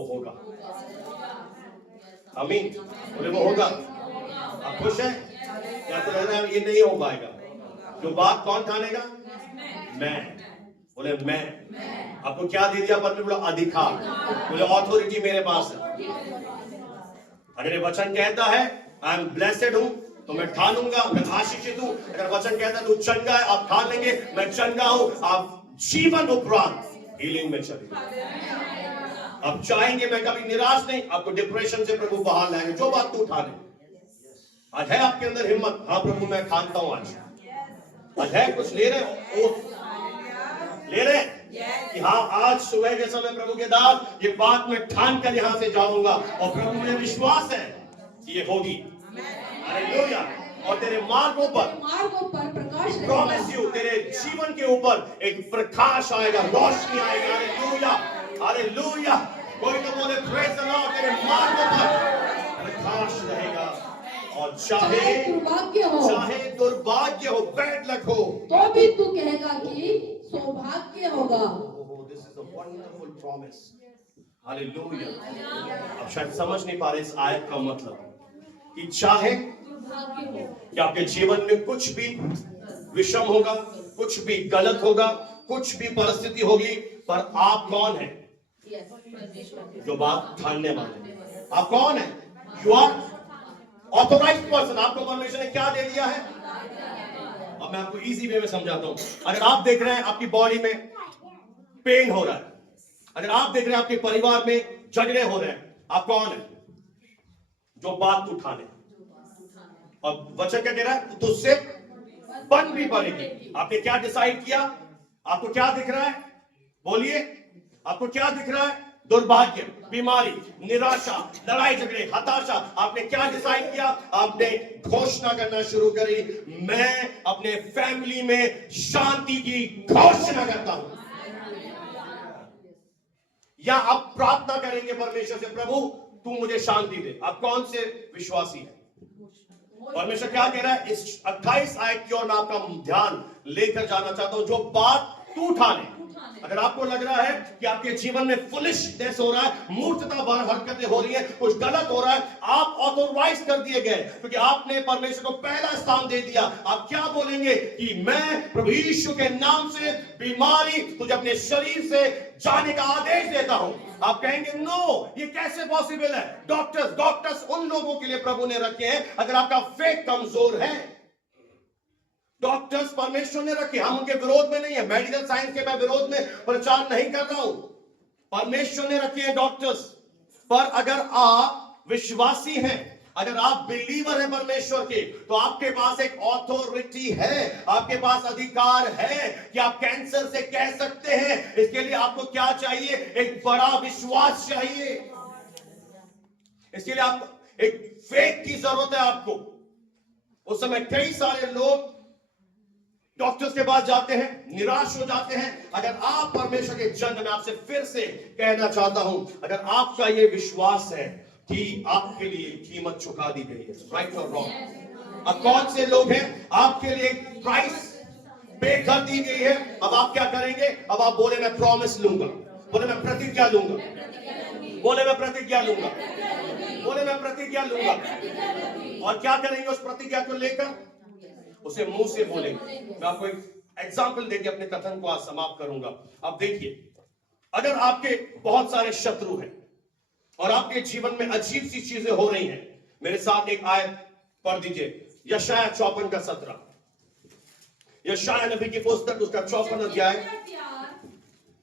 वो होगा। आमीन। बोले वो होगा। आप खुश हैं? या तो कहना है ये नहीं हो पाएगा? जो बात कौन ठानेगा? मैं। बोले मैं। आपको क्या दे दिया परमेश्वर? बोला अधिकार। बोले ऑथोरिटी मेरे पास है। अगर ये वचन कहता है आई एम ब्लेसेड हूं, तो मैं ठानूंगा, मैं आशीषित हूं। अगर वचन कहता है तू चंगा है, आप ठान लेंगे मैं चंगा हूं। आप जीवन उपरांत हीलिंग में चलेंगे। आप चाहेंगे मैं कभी निराश नहीं, आपको डिप्रेशन से प्रभु बाहर लाएंगे। जो बात तू ठाने। आज है आपके अंदर हिम्मत? हाँ प्रभु मैं ठानता हूं। आज है कुछ ले रहे हो? ले रहे कि हाँ आज सुबह के समय प्रभु के दास ये बात मैं ठान कर यहां से जाऊंगा और प्रभु मुझे विश्वास है कि ये होगी। हालेलुया। और तेरे मार्गों पर प्रकाश, प्रॉमिस यू, तेरे जीवन के ऊपर एक प्रकाश आएगा, रोशनी आएगी। Hallelujah, hallelujah. कोई तो बोले प्रेज द लॉर्ड। तेरे मार्गों पर प्रकाश रहेगा। और चाहे दुर्भाग्य हो, बैड लक हो, तो भी तू कहेगा कि सौभाग्य होगा। This is a wonderful promise. Hallelujah. अब शायद समझ नहीं पा रहे इस आयत का मतलब कि चाहे कि आपके जीवन में कुछ भी विषम होगा, कुछ भी गलत होगा, कुछ भी परिस्थिति होगी, पर आप कौन है? जो बात ठानने वाले। आप कौन है? You are authorised person. आपको परमेश्वर ने क्या दे दिया है? अब मैं आपको इजी वे में समझाता हूं। अगर आप देख रहे हैं आपकी बॉडी में पेन हो रहा है, अगर आप देख रहे हैं आपके परिवार में झगड़े हो रहे हैं, आप कौन है? जो बात उठाने। और वचन क्या कह रहा है? तुझसे बन भी पड़ेगी। आपने क्या डिसाइड किया? आपको क्या दिख रहा है? बोलिए, आपको क्या दिख रहा है? दुर्भाग्य, बीमारी, निराशा, लड़ाई झगड़े, हताशा। आपने क्या डिसाइड किया? आपने घोषणा करना शुरू करी, मैं अपने फैमिली में शांति की घोषणा करता हूं। या आप प्रार्थना करेंगे परमेश्वर से, प्रभु तू मुझे शांति दे। आप कौन से विश्वासी हैं? परमेश्वर क्या कह रहा है? इस 28 आयत की ओर मैं आपका ध्यान लेकर जाना चाहता हूं। जो बात तू ठाने। अगर आपको लग रहा है कि आपके जीवन में फुलिशनेस हो रहा है, मूर्खता भर हरकतें हो रही है, कुछ गलत हो रहा है, आप ऑथोराइज कर दिए गए क्योंकि आपने परमेश्वर को पहला स्थान दे दिया। आप क्या बोलेंगे कि मैं प्रभु यीशु के नाम से बीमारी तुझे अपने शरीर से जाने का आदेश देता हूं। आप कहेंगे नो, ये कैसे पॉसिबल है? डॉक्टर्स उन लोगों के लिए प्रभु ने रखे हैं अगर आपका फेथ कमजोर है। डॉक्टर्स परमेश्वर ने रखे, हम उनके विरोध में नहीं है। मेडिकल साइंस के मैं विरोध में प्रचार नहीं कर रहा हूं। परमेश्वर ने रखे हैं डॉक्टर्स। पर अगर आप विश्वासी हैं, अगर आप बिलीवर हैं परमेश्वर के, तो आपके पास एक ऑथोरिटी है, आपके पास अधिकार है कि आप कैंसर से कह सकते हैं। इसके लिए आपको क्या चाहिए? एक बड़ा विश्वास चाहिए। इसके लिए आप एक फेथ की जरूरत है आपको। उस समय कई सारे लोग डॉक्टर्स के पास जाते हैं, निराश हो जाते हैं। अगर आप परमेश्वर के जन, मैं आपसे फिर से कहना चाहता हूं, अगर आपका ये विश्वास है कि आपके लिए कीमत चुका दी गई है, राइट और रॉन्ग। अब कौन से लोग हैं आपके लिए प्राइस पे कर दी गई है, अब आप क्या करेंगे? अब आप बोले मैं प्रॉमिस लूंगा, बोले मैं प्रतिज्ञा लूंगा, बोले मैं प्रतिज्ञा लूंगा, बोले मैं प्रतिज्ञा लूंगा। और क्या करेंगे उस प्रतिज्ञा को लेकर? उसे मुंह से बोलेंगे। मैं आपको एक एग्जाम्पल देके अपने कथन को आज समाप्त करूंगा। अब देखिए, अगर आपके बहुत सारे शत्रु हैं और आपके जीवन में अजीब सी चीजें हो रही हैं, मेरे साथ एक आयत पढ़ दीजिए, यशायाह 54 का 17। यशायाह नबी की पुस्तक, उसका 54 अध्याय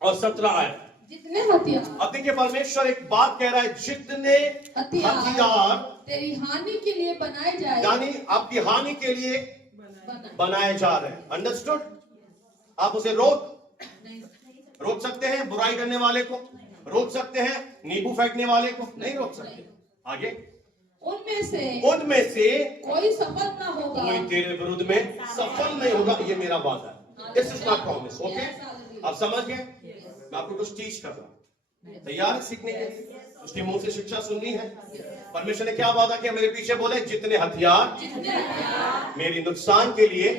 और 17 आयत। जितने हथियार, अब देखिए परमेश्वर एक बात कह रहा है, जितने हथियार तेरी हानि के लिए बनाए जाए, यानी आपकी हानि के लिए बनाए जा रहे हैं। अंडरस्टूड? आप उसे रोक सकते हैं? बुराई करने वाले को रोक सकते हैं? नींबू फेंकने वाले को नहीं रोक सकते। आगे, उनमें से कोई सफल ना होगा, कोई तेरे विरुद्ध में सफल नहीं होगा। ये मेरा वादा है। This is my promise. Okay, आप समझ गए? मैं आपको कुछ टीच कर रहा हूं। तैयार है सीखने के लिए? उसके मुंह से शिक्षा सुननी है। परमेश्वर ने क्या वादा किया? मेरे पीछे बोले, जितने हथियार मेरी नुकसान के लिए,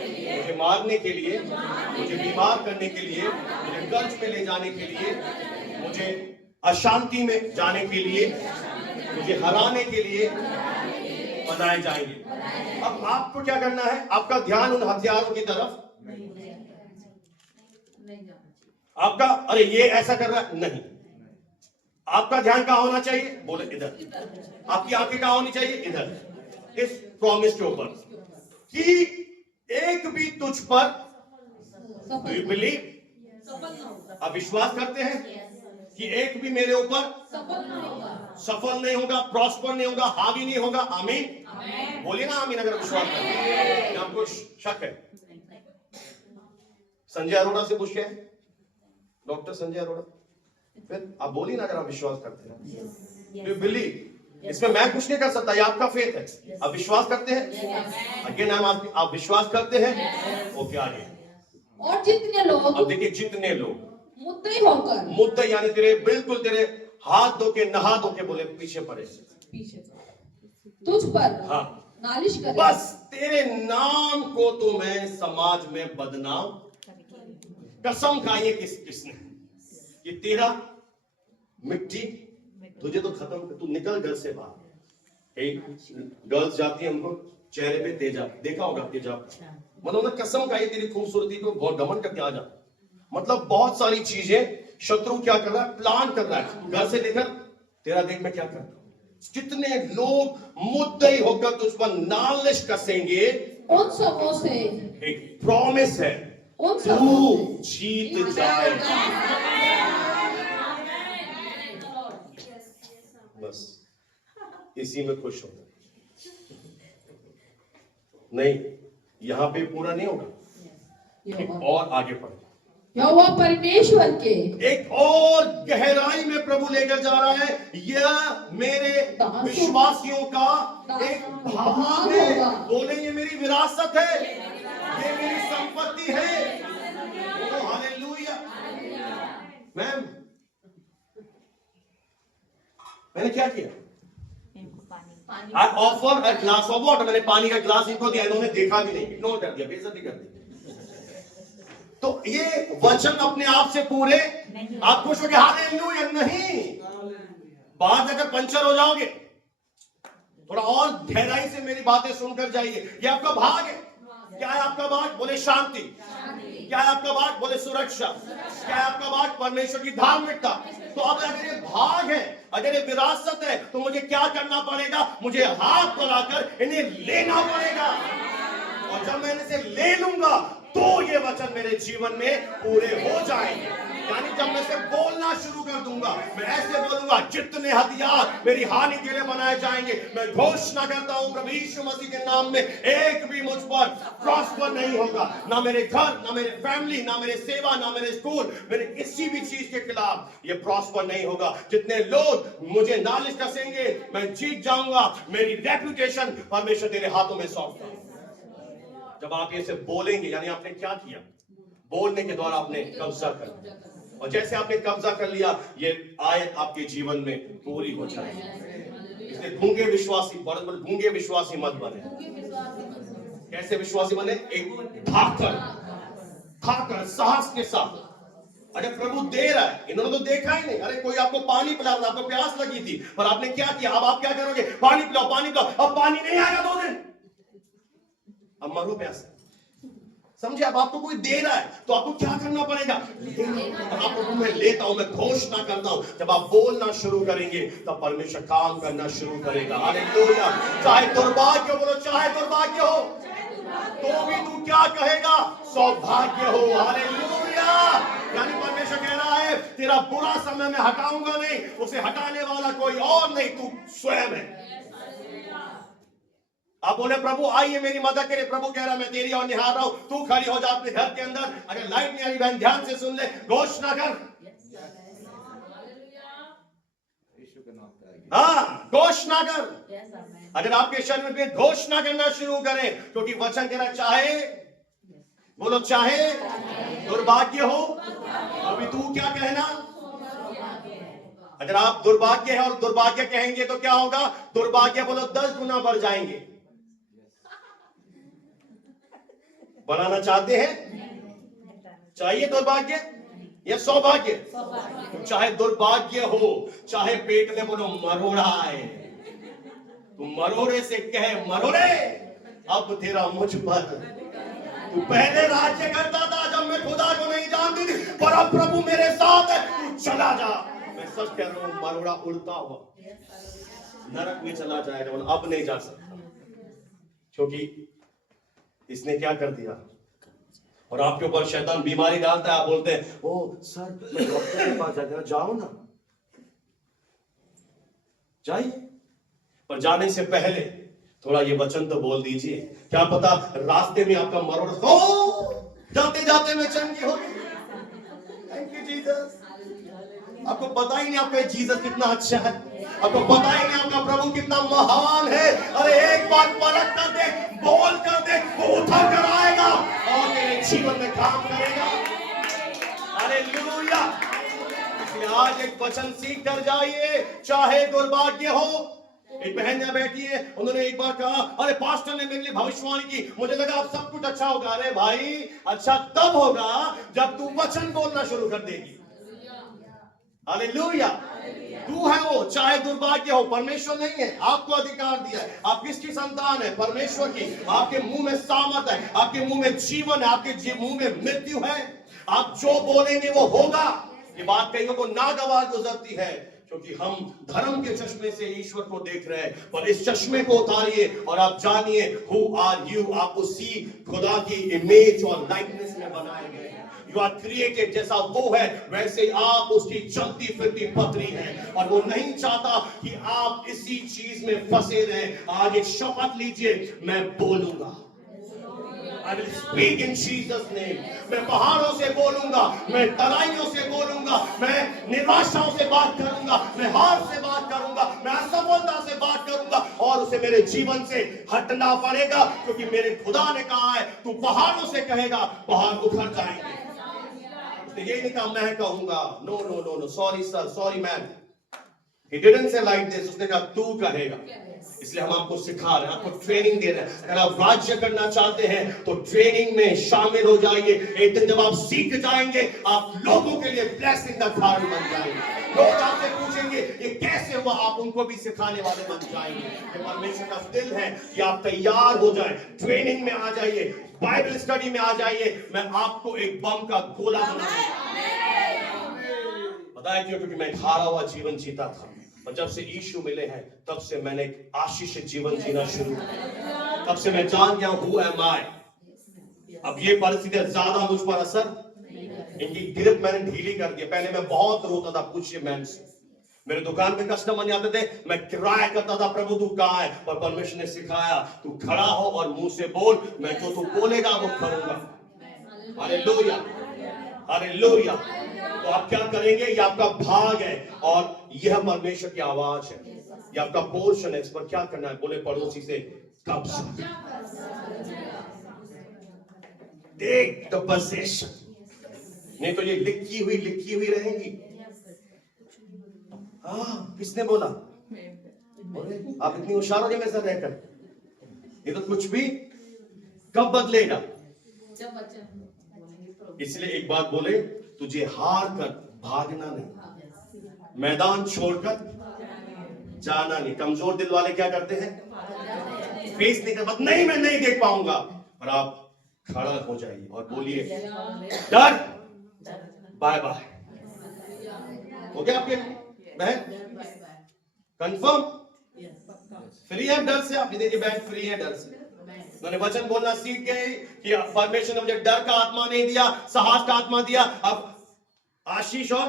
मुझे मारने के लिए, मुझे बीमार करने के लिए, मुझे कर्ज पे ले जाने के लिए, मुझे अशांति में जाने के लिए, मुझे हराने के लिए बनाए जाएंगे। अब आपको क्या करना है? आपका ध्यान उन हथियारों की तरफ, आपका अरे ये ऐसा कर रहा है, नहीं, आपका ध्यान कहां होना चाहिए? बोले इधर। आपकी आंखें कहां होनी चाहिए? इधर, इस प्रॉमिस के ऊपर कि एक भी तुझ पर, डू यू बिलीव? आप विश्वास करते हैं कि एक भी मेरे ऊपर सफल नहीं होगा, प्रॉस्पर नहीं होगा, हावी नहीं होगा? आमीन बोलिए ना, आमीन अगर विश्वास करते हैं। क्या आपको शक है? संजय अरोड़ा से पूछे, डॉक्टर संजय अरोड़ा, फिर आप बोलिए ना अगर आप विश्वास करते हैं। Do you believe? इसमें मैं कुछ नहीं कर सकता, ये आपका फेथ है। आप विश्वास करते हैं? अगेन आप विश्वास करते हैं? ओके, आगे। और जितने लोग, अब देखिए, जितने लोग मुद्दई होकर, मुद्दे यानी तेरे बिल्कुल तेरे हाथ धो के नहा धो के बोले पीछे पड़े, तुझ पर हाँ नालिश करे, बस तेरे नाम को तो मैं समाज में बदनाम, कसम खाइए किसने? ये तेरा मिट्टी, तुझे तो खत्म, तू निकल घर से बाहर। एक गर्ल्स जाती है, उनको चेहरे पे तेजाब, देखा होगा तेजाब, मतलब ना कसम खाइए तेरी खूबसूरती को बहुत घमंड करके आ जा। मतलब बहुत सारी चीजें शत्रु क्या कर रहा है? प्लान कर रहा है। घर से लेकर तेरा देख मैं क्या कर रहा हूं। कितने लोग मुद्दई होकर तुझ पर नालिश कसेंगे, उन सबों से एक प्रॉमिस है, उन तू सबों से जीत जाएगा। बस इसी में खुश होगा। नहीं, यहां पे पूरा नहीं होगा, और आगे बढ़। यहोवा परमेश्वर के एक और गहराई में प्रभु लेकर जा रहा है। यह मेरे विश्वासियों का एक भाग है। बोले ये मेरी विरासत है, ये मेरी संपत्ति है। ओ हालेलुया। मैम, मैंने क्या किया? I offer a glass of water. मैंने पानी का ग्लास इनको दिया, इन्होंने देखा भी नहीं, इग्नोर कर दिया, बेइज्जती कर दी। तो ये वचन अपने आप से पूरे आप खुश हो गए? हालेलुया। नहीं, बात अगर पंचर हो जाओगे, थोड़ा और गहराई से मेरी बातें सुनकर जाइए। ये आपका भाग है। क्या है आपका भाग? बोले शांति। क्या है आपका भाग? बोले सुरक्षा। क्या है आपका भाग? परमेश्वर की धार्मिकता। तो अब अगर ये भाग है, अगर ये विरासत है, तो मुझे क्या करना पड़ेगा? मुझे हाथ बढ़ाकर इन्हें लेना पड़ेगा, और जब मैं इसे ले लूंगा तो ये वचन मेरे जीवन में पूरे हो जाएंगे। यानी जब मैं इसे बोलना शुरू कर दूंगा, मैं ऐसे बोलूंगा, जितने हथियार मेरी हानि के लिए बनाए जाएंगे, मैं घोषणा करता हूं प्रभु यीशु मसीह के नाम में, एक भी मुझ पर प्रॉस्पर नहीं होगा। ना मेरे घर, ना मेरे फैमिली, ना मेरे सेवा, ना मेरे स्कूल, मेरे किसी भी चीज के खिलाफ ये प्रॉस्पर नहीं होगा। जितने लोग मुझे नालिश कसेंगे, मैं जीत जाऊंगा। मेरी रेपुटेशन परमेश्वर तेरे हाथों में सौंपता हूं। जब आप ये सिर्फ बोलेंगे, यानी आपने क्या किया? बोलने के द्वारा आपने कब्जा कर लिया, और जैसे आपने कब्जा कर लिया, ये आयत आपके जीवन में पूरी हो जाएगी। इसलिए गूंगे विश्वासी, बड़े बड़े गूंगे विश्वासी मत बने। कैसे विश्वासी बने? एक खाकर साहस के साथ। अगर प्रभु दे रहा है, इन्होंने तो देखा ही नहीं। अरे कोई आपको पानी पिला रहा, आपको प्यास लगी थी, पर आपने क्या किया? अब आप क्या करोगे? पानी पिलाओ, पानी पिलाओ। अब पानी नहीं आएगा 2 दिन, अब मरो प्यास। समझे? अब आपको कोई दे रहा है तो आपको क्या करना पड़ेगा? आपको मैं लेता हूं, मैं घोषणा करता हूं। जब आप बोलना शुरू करेंगे तब परमेश्वर काम करना शुरू करेगा। हालेलुया। चाहे दुर्भाग्य बोलो, चाहे दुर्भाग्य हो, तो भी तू क्या कहेगा? सौभाग्य हो। हालेलुया। यानी परमेश्वर कह रहा है, तेरा बुरा समय मैं हटाऊंगा नहीं, उसे हटाने वाला कोई और नहीं, तू स्वयं है। आप बोले प्रभु आइए मेरी मदद करे। प्रभु कह रहा मैं तेरी और निहार रहा हूं, तू खड़ी हो जा अपने घर के अंदर। अगर लाइट नहीं आई, बहन ध्यान से सुन ले, घोषणा कर। हाँ, घोषणा कर। अगर आपके शरीर में घोषणा करना शुरू करें, क्योंकि वचन कह रहा चाहे, बोलो चाहे दुर्भाग्य हो, अभी तू क्या कहना? अगर आप दुर्भाग्य है और दुर्भाग्य कहेंगे तो क्या होगा? दुर्भाग्य बोलो 10 गुना बढ़ जाएंगे। बढ़ाना चाहते हैं? चाहिए दुर्भाग्य? या सौभाग्य? चाहे दुर्भाग्य हो, चाहे पेट में बोलो मरोड़ा आए, तू मरोड़े से कहे मरोड़े अब तेरा मुझ पर। तू पहले राज्य करता था जब मैं खुदा को नहीं जानती थी, पर अब प्रभु मेरे साथ है, तू चला जा। मैं सच कह रहा हूं, मरोड़ा उड़ता हुआ नरक में चला जाएगा, अब नहीं जा सकता, क्योंकि इसने क्या कर दिया। और आपके ऊपर शैतान बीमारी डालता है, आप बोलते हैं ओ सर मैं डॉक्टर के पास जाता, जाओ ना, जाइए, पर जाने से पहले थोड़ा ये वचन तो बोल दीजिए। क्या पता रास्ते में आपका मरोड़ हो, जाते जाते में चंगी हो। Thank you Jesus. आपको पता ही नहीं आपका जीसस कितना अच्छा है, आपको पता ही नहीं आपका प्रभु कितना महान है। अरे एक बार परख कर दे, बोल कर दे, वो उठा कर आएगा और तेरे जीवन में काम करेगा। हालेलुया। इसलिए आज एक वचन सीख कर जाइए, चाहे दुर्भाग्य हो। एक बहन यहाँ बैठी है, उन्होंने एक बार कहा अरे पास्टर ने मेरे लिए भविष्यवाणी की, मुझे लगा अब सब कुछ अच्छा होगा। अरे भाई अच्छा तब होगा जब तू वचन बोलना शुरू कर देगी। हालेलुया। तू है वो, चाहे दुर्भाग्य हो, परमेश्वर नहीं है, आपको अधिकार दिया है। आप किसकी संतान है? परमेश्वर की। आपके मुंह में सामर्थ है, आपके मुंह में जीवन है, आपके मुंह में मृत्यु है। आप जो बोलेंगे वो होगा। ये बात कईयों को नागवार गुजरती है, क्योंकि हम धर्म के चश्मे से ईश्वर को देख रहे हैं, पर इस चश्मे को उतारिए और आप जानिए हु आर यू। आप उसी खुदा की इमेज और लाइकनेस में बनाए गए हैं। यू आर क्रिएटेड, जैसा वो है वैसे आप उसकी चलती फिरती पत्री हैं, और वो नहीं चाहता कि आप इसी चीज में फंसे रहें। आज एक शपथ लीजिए, मैं बोलूंगा, I will speak in Jesus name। मैं पहाड़ों से बोलूंगा, मैं तराइयों से बोलूंगा, मैं निराशाओं से बात करूंगा, मैं हार से बात करूंगा, मैं असफलता से बात करूंगा, और उसे मेरे जीवन से हटना पड़ेगा, क्योंकि मेरे खुदा ने कहा है तू पहाड़ों से कहेगा पहाड़ उखड़ जाएंगे। उसने यही नहीं कहा मैं कहूंगा, no no no no, sorry sir, sorry ma'am, he didn't say like this। उसने कहा तू कहेगा। इसलिए हम आपको सिखा रहे हैं, आपको ट्रेनिंग दे रहे हैं। अगर आप राज्य करना चाहते हैं तो ट्रेनिंग में शामिल हो जाइए। एक दिन जब आप सीख जाएंगे, आप लोगों के लिए ब्लेसिंग का कारण बन जाएंगे। लोग आपसे पूछेंगे ये कैसे हुआ, आप उनको भी सिखाने वाले बन जाएंगे। ये परमेश्वर का दिल है कि आप तैयार हो जाएं, ट्रेनिंग में आ जाइए, बाइबल स्टडी में आ जाइए। मैं आपको एक बम का गोला बना पता है क्यों? क्योंकि मैं हारा हुआ जीवन जीता था, और जब से यीशु मिले हैं तब से मैंने एक आशीषित जीवन जीना शुरू किया। तब से मैं जान गया हूं हु एम आई। अब ये परिस्थितियां ज्यादा मुझ पर असर, इनकी ग्रिप मैंने ढीली कर दी। पहले मैं बहुत रोता था, पूछिए मैम से, मेरे दुकान में कस्टमर नहीं आते थे, मैं किराया करता था, प्रभु तू कहाँ है? पर परमेश्वर ने सिखाया तू खड़ा हो और मुंह से बोल, मैं जो तू बोलेगा वो करूंगा। Hallelujah, hallelujah. तो आप क्या करेंगे? ये आपका भाग है और यह परमेश्वर की आवाज है, ये आपका पोर्शन है। इस पर क्या करना है? बोले पड़ोसी से कब्जा, टेक द पोजीशन। नहीं तो ये लिखी हुई रहेगी। हाँ, किसने बोला? आप इतनी होशियार हो गए मेरे साथ रहकर, ये तो कुछ भी कब बदलेगा। इसलिए एक बात बोले, तुझे हार कर भागना नहीं, मैदान छोड़कर जाना नहीं। कमजोर दिल वाले क्या करते हैं? फेस नहीं कर, नहीं मैं नहीं देख पाऊंगा। और आप खड़ा हो जाइए और बोलिए डर बाय बाय। हो गया आपके बहन? कंफर्म फ्री है डर से? आप देखिए बहन फ्री है डर से। उन्होंने वचन बोलना सीख गए कि परमेश्वर ने मुझे डर का आत्मा नहीं दिया, साहस का आत्मा दिया। अब आशीष और